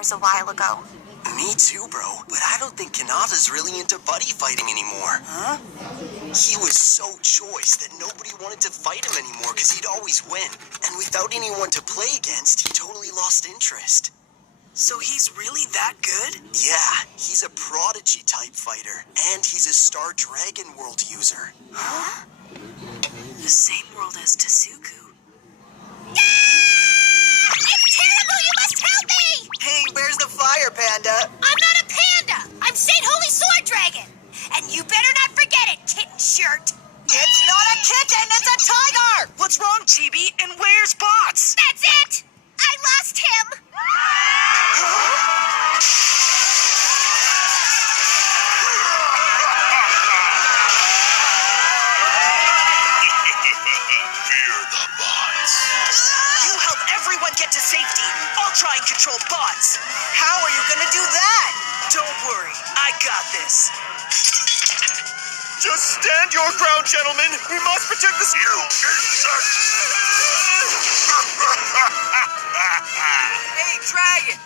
rumors a while ago. Me too, bro. But I don't think Kanata's really into buddy fighting anymore. Huh? He was so choice that nobody wanted to fight him anymore because he'd always win. And without anyone to play against, he totally lost interest. So he's really that good? Yeah, he's a prodigy type fighter. And he's a Star Dragon World user. Huh? The same world as Tasuku. It's terrible! You must help me! Hey, where's the fire, Panda? I'm not a panda! I'm Saint Holy Sword Dragon! And you better not forget it, kitten shirt! It's not a kitten, it's a tiger! What's wrong, Chibi? And where's Bots? That's it! I lost him! Fear the bots. You help everyone get to safety. I'll try and control Bots. How are you gonna do that? Don't worry, I got this. Just stand your ground, gentlemen. We must protect the school. You insect! Hey, Dragon!